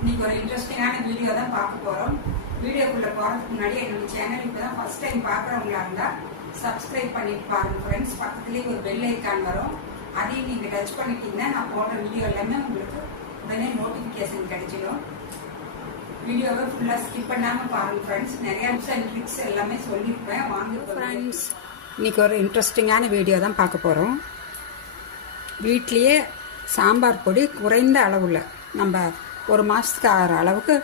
இன்னைக்கு ஒரு இன்ட்ரெஸ்டிங்கான வீடியோ தான் பார்க்க போறோம். வீடியோக்குள்ள போறதுக்கு முன்னாடி என்னோட சேனல் இப்பதான் ஃபர்ஸ்ட் டைம் பார்க்குறவங்களா இருந்தா சப்ஸ்கிரைப் பண்ணிட்டு பாருங்க ஃப்ரெண்ட்ஸ். பக்கத்துலேயே ஒரு பெல் ஐக்கான் வரும், அதையும் நீங்க டச் பண்ணிட்டீங்கன்னா நான் போடுற வீடியோ எல்லாமே உங்களுக்கு உடனே நோட்டிபிகேஷன் கிடைச்சிடும். வீடியோவை ஃபுல்லா ஸ்கிப் பண்ணாம பாருங்க ஃப்ரெண்ட்ஸ். நிறைய டிப்ஸ் அண்ட் ட்ரிக்ஸ் எல்லாமே சொல்லியிருப்பேன். வாங்க ஃப்ரெண்ட்ஸ், இன்னைக்கு ஒரு இன்ட்ரெஸ்டிங்கான வீடியோ தான் பார்க்க போறோம். வீட்லேயே சாம்பார் பொடி குறைந்த அளவில் நம்ம ஒரு மாதத்துக்கு ஆகிற அளவுக்கு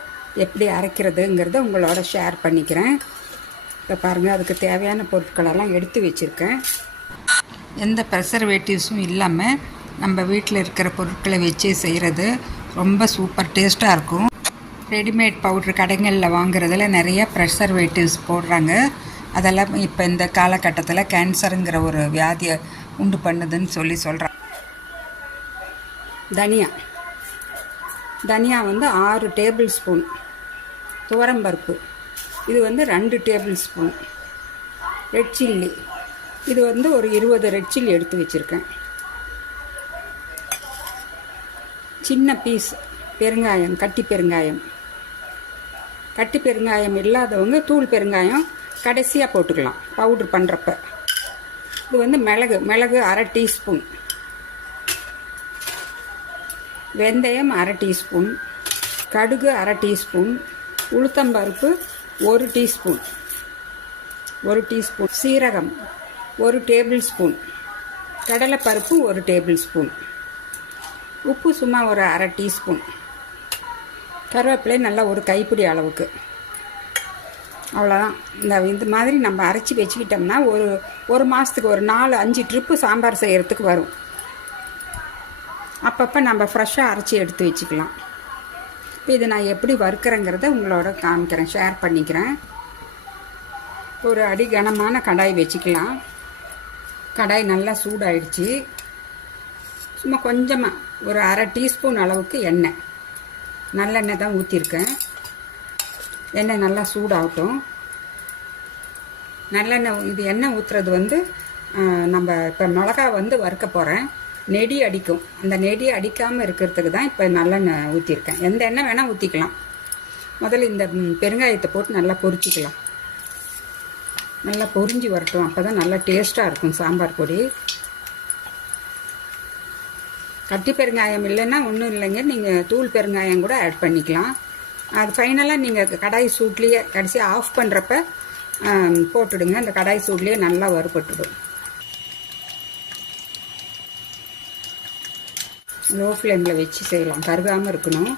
எப்படி அரைக்கிறதுங்கிறத உங்களோட ஷேர் பண்ணிக்கிறேன். இப்போ பாருங்கள், அதுக்கு தேவையான பொருட்களெல்லாம் எடுத்து வச்சுருக்கேன். எந்த ப்ரெசர்வேட்டிவ்ஸும் இல்லாமல் நம்ம வீட்டில் இருக்கிற பொருட்களை வச்சு செய்கிறது ரொம்ப சூப்பர் டேஸ்ட்டாக இருக்கும். ரெடிமேட் பவுட்ரு கடைகளில் வாங்குறதுல நிறைய ப்ரெசர்வேட்டிவ்ஸ் போடுறாங்க. அதெல்லாம் இப்போ இந்த காலகட்டத்தில் கேன்சருங்கிற ஒரு வியாதியை உண்டு பண்ணுதுன்னு சொல்கிறாங்க. தனியா வந்து 6 டேபிள் ஸ்பூன், துவரம்பருப்பு இது வந்து 2 டேபிள் ஸ்பூன், ரெட் சில்லி இது வந்து ஒரு 20 ரெட் சில்லி எடுத்து வச்சுருக்கேன். சின்ன பீஸ் பெருங்காயம், கட்டி பெருங்காயம் இல்லாதவங்க தூள் பெருங்காயம் கடைசியாக போட்டுக்கலாம் பவுட்ரு பண்ணுறப்ப. இது வந்து மிளகு 1/2 டீஸ்பூன், வெந்தயம் 1/2 டீஸ்பூன், கடுகு 1/2 டீஸ்பூன், உளுத்தம்பருப்பு 1 டீஸ்பூன், சீரகம் 1 டேபிள் ஸ்பூன், கடலைப்பருப்பு 1 டேபிள் ஸ்பூன், உப்பு சும்மா ஒரு 1/2 டீஸ்பூன், கருவேப்பிலை நல்லா ஒரு கைப்பிடி அளவுக்கு. அவ்வளோதான். இந்த மாதிரி நம்ம அரைச்சி வச்சுக்கிட்டோம்னா ஒரு மாதத்துக்கு ஒரு 4-5 ட்ரிப்பு சாம்பார் செய்கிறதுக்கு வரும். அப்பப்போ நம்ம ஃப்ரெஷ்ஷாக அரைச்சி எடுத்து வச்சுக்கலாம். இப்போ இது நான் எப்படி வறுக்கிறேங்கிறத உங்களோட காமிக்கிறேன், ஷேர் பண்ணிக்கிறேன். ஒரு அடி கனமான கடாய் வச்சுக்கலாம். கடாய் நல்லா சூடாயிடுச்சு. சும்மா கொஞ்சமாக ஒரு 1/2 டீஸ்பூன் அளவுக்கு எண்ணெய், நல்லெண்ணெய் தான் ஊற்றிருக்கேன். எண்ணெய் நல்லா சூடாகட்டும். நல்லெண்ணெய் இது எண்ணெய் ஊற்றுறது வந்து நம்ம இப்போ மிளகா வந்து வறுக்க போகிறேன். நெடி அடிக்கும். அந்த நெடி அடிக்காமல் இருக்கிறதுக்கு தான் இப்போ நல்லெண்ணெய் ஊற்றிருக்கேன். எந்த எண்ணெய் வேணால் ஊற்றிக்கலாம். முதல்ல இந்த பெருங்காயத்தை போட்டு நல்லா பொரிச்சிக்கலாம். நல்லா பொரிஞ்சு வரட்டும், அப்போ தான் நல்லா டேஸ்ட்டாக இருக்கும் சாம்பார் பொடி. கட்டி பெருங்காயம் இல்லைன்னா ஒன்றும் இல்லைங்க, நீங்கள் தூள் பெருங்காயம் கூட ஆட் பண்ணிக்கலாம். அது ஃபைனலாக நீங்கள் கடாய் சூட்லேயே கடைசி ஆஃப் பண்ணுறப்ப போட்டுடுங்க. அந்த கடாய் சூட்லேயே நல்லா வறுபட்டுடும். லோ ஃப்ளேமில் வச்சு செய்யலாம், கருகாமல் இருக்கணும்.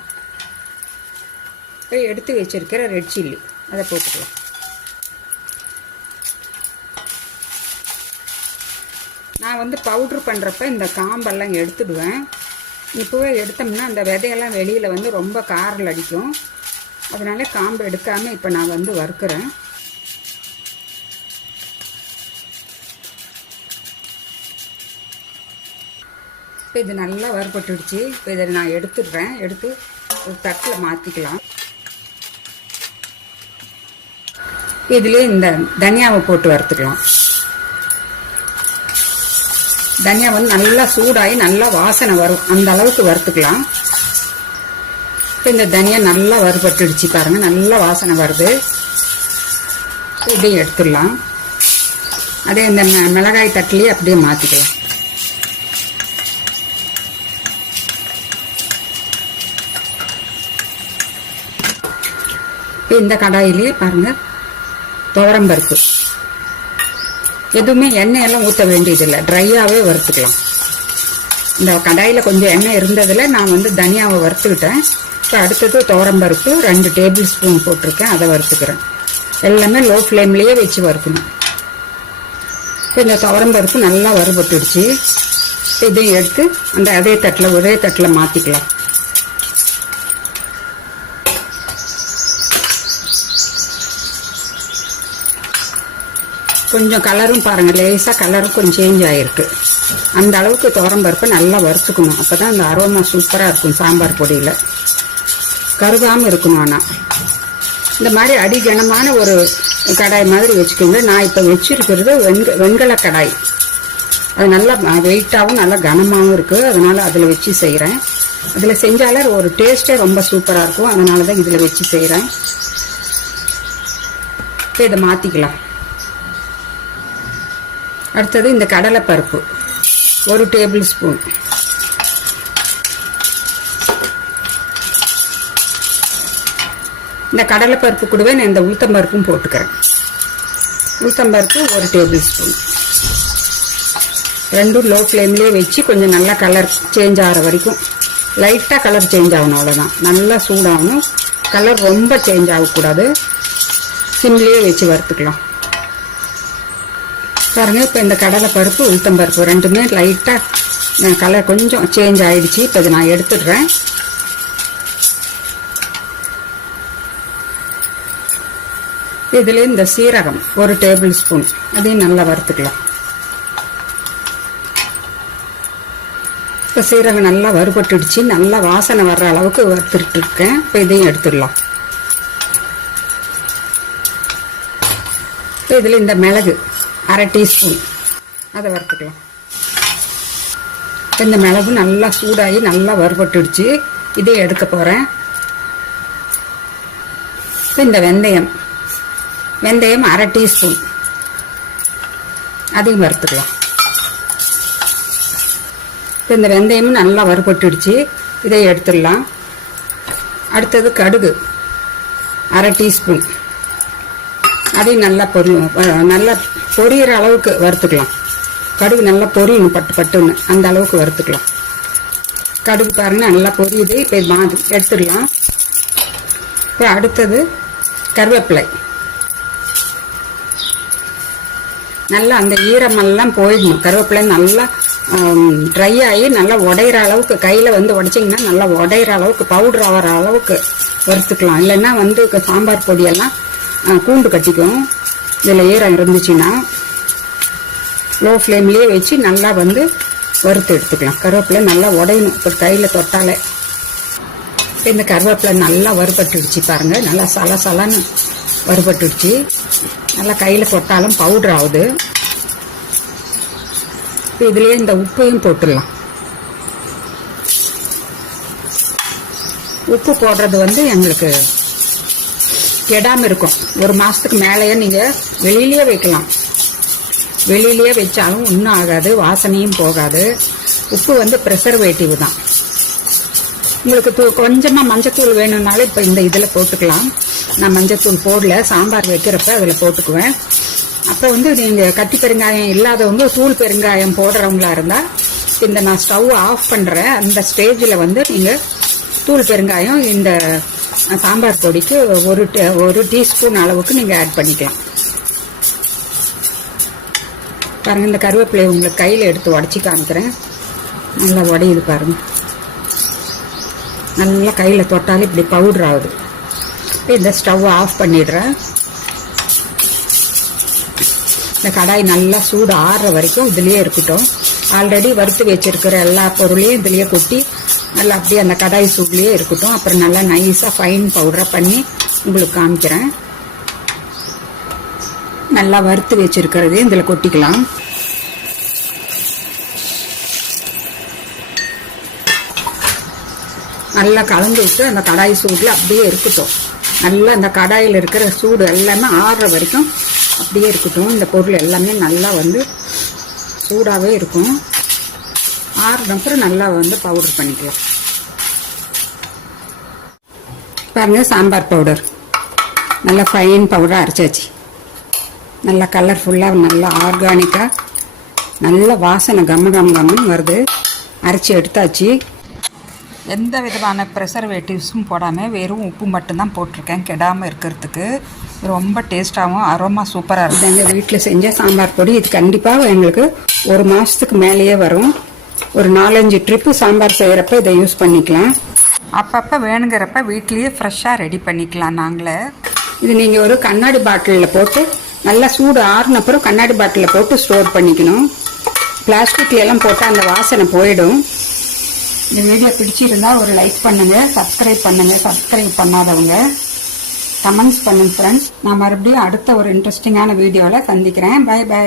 இப்போ எடுத்து வச்சுருக்கிற ரெட் சில்லி அதை போட்டுக்கலாம். நான் வந்து பவுட்ரு பண்ணுறப்ப இந்த காம்பெல்லாம் எடுத்துடுவேன். இப்போவே எடுத்தோம்னா அந்த விதையெல்லாம் வெளியில் வந்து ரொம்ப காரில் அடிக்கும். அதனால காம்பு எடுக்காமல் இப்போ நான் வந்து வறுக்கிறேன். இப்போ இது நல்லா வறுபட்டுடுச்சு. இப்போ இதை நான் எடுத்துடுறேன். எடுத்து ஒரு தட்டில் மாற்றிக்கலாம். இதுலேயே இந்த தனியாவை போட்டு வறுத்துக்கலாம். தனியா வந்து நல்லா சூடாகி நல்லா வாசனை வரும், அந்த அளவுக்கு வறுத்துக்கலாம். இப்போ இந்த தனியா நல்லா வறுபட்டுடுச்சு பாருங்கள், நல்லா வாசனை வருது. இதையும் எடுத்துடலாம். அதே இந்த மிளகாய் தட்டிலேயே அப்படியே மாற்றிக்கலாம். இப்போ இந்த கடாயிலே பாருங்கள், துவரம்பருப்பு எதுவுமே எண்ணெயெல்லாம் ஊற்ற வேண்டியதில்லை, ட்ரையாகவே வறுத்துக்கலாம். இந்த கடாயில் கொஞ்சம் எண்ணெய் இருந்ததில் நான் வந்து தனியாவை வறுத்துக்கிட்டேன். இப்போ அடுத்தது துவரம்பருப்பு 2 டேபிள் ஸ்பூன் போட்டிருக்கேன், அதை வறுத்துக்கிறேன். எல்லாமே லோ ஃப்ளேம்லேயே வச்சு வறுக்கணும். இப்போ இந்த துவரம்பருப்பு நல்லா வறுபட்டுடுச்சு. இதையும் எடுத்து ஒரே தட்டில் மாற்றிக்கலாம். கொஞ்சம் கலரும் பாருங்கள், லேசாக கலரும் கொஞ்சம் சேஞ்ச் ஆகிருக்கு. அந்த அளவுக்கு துவரம்பருப்பை நல்லா வறுத்துக்கணும். அப்போ தான் அந்த அரோமா சூப்பராக இருக்கும் சாம்பார் பொடியில், கருகாமல் இருக்கணும். ஆனால் இந்த மாதிரி அடிகனமான ஒரு கடாய் மாதிரி வச்சுக்கோங்க. நான் இப்போ வச்சுருக்கிறது வெண்கல கடாய். அது நல்லா வெயிட்டாகவும் நல்லா கனமாகவும் இருக்குது, அதனால் அதில் வச்சு செய்கிறேன். இதில் செஞ்சாலே ஒரு டேஸ்ட்டே ரொம்ப சூப்பராக இருக்கும். அதனால தான் இதில் வச்சு செய்கிறேன். இப்போ இதை மாற்றிக்கலாம். அடுத்தது இந்த கடலைப்பருப்பு 1 டேபிள் ஸ்பூன். இந்த கடலைப்பருப்பு கூடவே நான் இந்த உளுத்தம்பருப்பும் போட்டுக்கிறேன். உளுத்தம்பருப்பு 1 டேபிள் ஸ்பூன். ரெண்டும் லோ ஃப்ளேம்லேயே வச்சு கொஞ்சம் நல்லா கலர் சேஞ்ச் ஆகிற வரைக்கும், லைட்டாக கலர் சேஞ்ச் ஆகணும், அவ்வளோதான். நல்லா சூடாகணும், கலர் ரொம்ப சேஞ்ச் ஆகக்கூடாது. சிம்லேயே வச்சு வறுத்துக்கலாம். பாருங்க, இப்போ இந்த கடலைப்பருப்பு உளுத்தம்பருப்பு ரெண்டுமே லைட்டாக கலர் கொஞ்சம் சேஞ்ச் ஆகிடுச்சு. இப்போ இதை நான் எடுத்துடுறேன். இதில் இந்த சீரகம் 1 டேபிள் ஸ்பூன், அதையும் நல்லா வறுத்துக்கலாம். இப்போ சீரகம் நல்லா வறுபட்டுடுச்சு, நல்லா வாசனை வர்ற அளவுக்கு வறுத்துட்டு இருக்கேன். இப்போ இதையும் எடுத்துடலாம். இப்போ இதில் இந்த மிளகு 1/2 டீஸ்பூன், அதை வறுத்துக்கலாம். இந்த மிளகு நல்லா சூடாகி நல்லா வறுபட்டுடுச்சு, இதையும் எடுக்க போகிறேன். இப்போ இந்த வெந்தயம் 1/2 டீஸ்பூன், அதையும் வறுத்துக்கலாம். இப்போ இந்த வெந்தயமும் நல்லா வறுபட்டுடுச்சு, இதை எடுத்துடலாம். அடுத்தது கடுகு 1/2 டீஸ்பூன், அதையும் நல்லா நல்லா பொரியிற அளவுக்கு வறுத்துக்கலாம். கடுகு நல்லா பொரியணும், பட்டுன்னு அந்த அளவுக்கு வறுத்துக்கலாம். கடுகு பாருங்க நல்லா பொரியுது. இப்போ எடுத்துடலாம். இப்போ அடுத்தது கருவேப்பிலை, நல்லா அந்த ஈரமெல்லாம் போயிடணும். கருவேப்பிலை நல்லா ட்ரை ஆகி நல்லா உடையிற அளவுக்கு, கையில் உடைச்சிங்கன்னா நல்லா உடையிற அளவுக்கு, பவுடர் ஆகிற அளவுக்கு வறுத்துக்கலாம். இல்லைன்னா சாம்பார் பொடியெல்லாம் கூண்டு கட்டிக்கும். இதில் ஈரம் இருந்துச்சுன்னா லோ ஃப்ளேம்லேயே வச்சு நல்லா வறுத்து எடுத்துக்கலாம். கருவேப்பிலை நல்லா உடையணும், இப்போ கையில் தொட்டாலே. இந்த கருவேப்பிலை நல்லா வறுபட்டுடுச்சு பாருங்கள், நல்லா சலன்னு வறுபட்டுடுச்சு. நல்லா கையில் தொட்டாலும் பவுடர் ஆகுது. இப்போ இதுலேயே இந்த உப்பையும் போட்டுடலாம். உப்பு போடுறது எங்களுக்கு கெடாமல் இருக்கும். 1 மாதத்துக்கு மேலேயே நீங்கள் வெளியிலேயே வைக்கலாம். வெளியிலேயே வச்சாலும் ஒன்றும் ஆகாது, வாசனையும் போகாது. உப்பு ப்ரிசர்வேட்டிவ் தான். உங்களுக்கு கொஞ்சமாக மஞ்சத்தூள் வேணும்னாலும் இப்போ இந்த இதில் போட்டுக்கலாம். நான் மஞ்சத்தூள் போடல, சாம்பார் வைக்கிறப்ப அதில் போட்டுக்குவேன். அப்போ நீங்கள் கட்டி பெருங்காயம் இல்லாதவங்க தூள் பெருங்காயம் போடுறவங்களா இருந்தால் இந்த நான் ஸ்டவ் ஆஃப் பண்ணுறேன் அந்த ஸ்டேஜில் நீங்கள் தூள் பெருங்காயம் இந்த சாம்பார் பொடிக்கு 1 டீஸ்பூன் அளவுக்கு நீங்கள் ஆட் பண்ணிக்கலாம். பாருங்கள், இந்த கருவேப்பிலையை உங்களுக்கு கையில் எடுத்து உடச்சி காமிக்கிறேன். நல்லா உடையுது பாருங்கள், நல்லா கையில் தொட்டாலும் இப்படி பவுடர் ஆகுது. இந்த ஸ்டவ் ஆஃப் பண்ணிடுறேன். இந்த கடாய் நல்லா சூடு ஆறுற வரைக்கும் இதுலேயே இருக்கட்டும். ஆல்ரெடி வறுத்து வச்சிருக்கிற எல்லா பொருளையும் இதுலேயே கொட்டி நல்லா அப்படியே அந்த கடாய் சூட்லேயே இருக்கட்டும். அப்புறம் நல்லா நைஸாக ஃபைன் பவுடராக பண்ணி உங்களுக்கு காமிக்கிறேன். நல்லா வறுத்து வச்சிருக்கிறதையும் இதில் கொட்டிக்கலாம். நல்லா கலந்து விட்டு அந்த கடாய் சூடில் அப்படியே இருக்கட்டும். நல்லா அந்த கடாயில் இருக்கிற சூடு எல்லாமே ஆறுற வரைக்கும் அப்படியே இருக்கட்டும். இந்த பொருள் எல்லாமே நல்லா சூடாகவே இருக்கும். ஆறுனப்புறம் நல்லா பவுடர் பண்ணிக்கலாம். பாருங்க, சாம்பார் பவுடர் நல்லா ஃபைன் பவுடராக அரைச்சாச்சு. நல்லா கலர்ஃபுல்லாக நல்லா ஆர்கானிக்காக நல்ல வாசனை கம்மன்னு வருது. அரைச்சி எடுத்தாச்சு. எந்த விதமான ப்ரிசர்வேட்டிவ்ஸும் போடாமல் வெறும் உப்பு மட்டும்தான் போட்டிருக்கேன், கெடாமல் இருக்கிறதுக்கு. ரொம்ப டேஸ்ட்டாகவும் அரோமா சூப்பராக இருக்குது. எங்கள் வீட்டில் செஞ்ச சாம்பார் பொடி இது கண்டிப்பாக எங்களுக்கு 1 மாதத்துக்கு மேலேயே வரும். ஒரு 4-5 ட்ரிப்பு சாம்பார் செய்கிறப்ப இதை யூஸ் பண்ணிக்கலாம். அப்பப்போ வேணுங்கிறப்ப வீட்லேயே ஃப்ரெஷ்ஷாக ரெடி பண்ணிக்கலாம் நாங்களே. இது நீங்கள் ஒரு கண்ணாடி பாட்டிலில் போட்டு நல்லா சூடு ஆறுனப்புறம் கண்ணாடி பாட்டிலில் போட்டு ஸ்டோர் பண்ணிக்கணும். பிளாஸ்டிக்லாம் போட்டால் அந்த வாசனை போயிடும். இந்த வீடியோ பிடிச்சிருந்தா ஒரு லைக் பண்ணுங்கள், சப்ஸ்கிரைப் பண்ணாதவங்க கமெண்ட்ஸ் பண்ணுங்க ஃப்ரெண்ட்ஸ். நான் மறுபடியும் அடுத்த ஒரு இன்ட்ரெஸ்டிங்கான வீடியோவில் சந்திக்கிறேன். பை.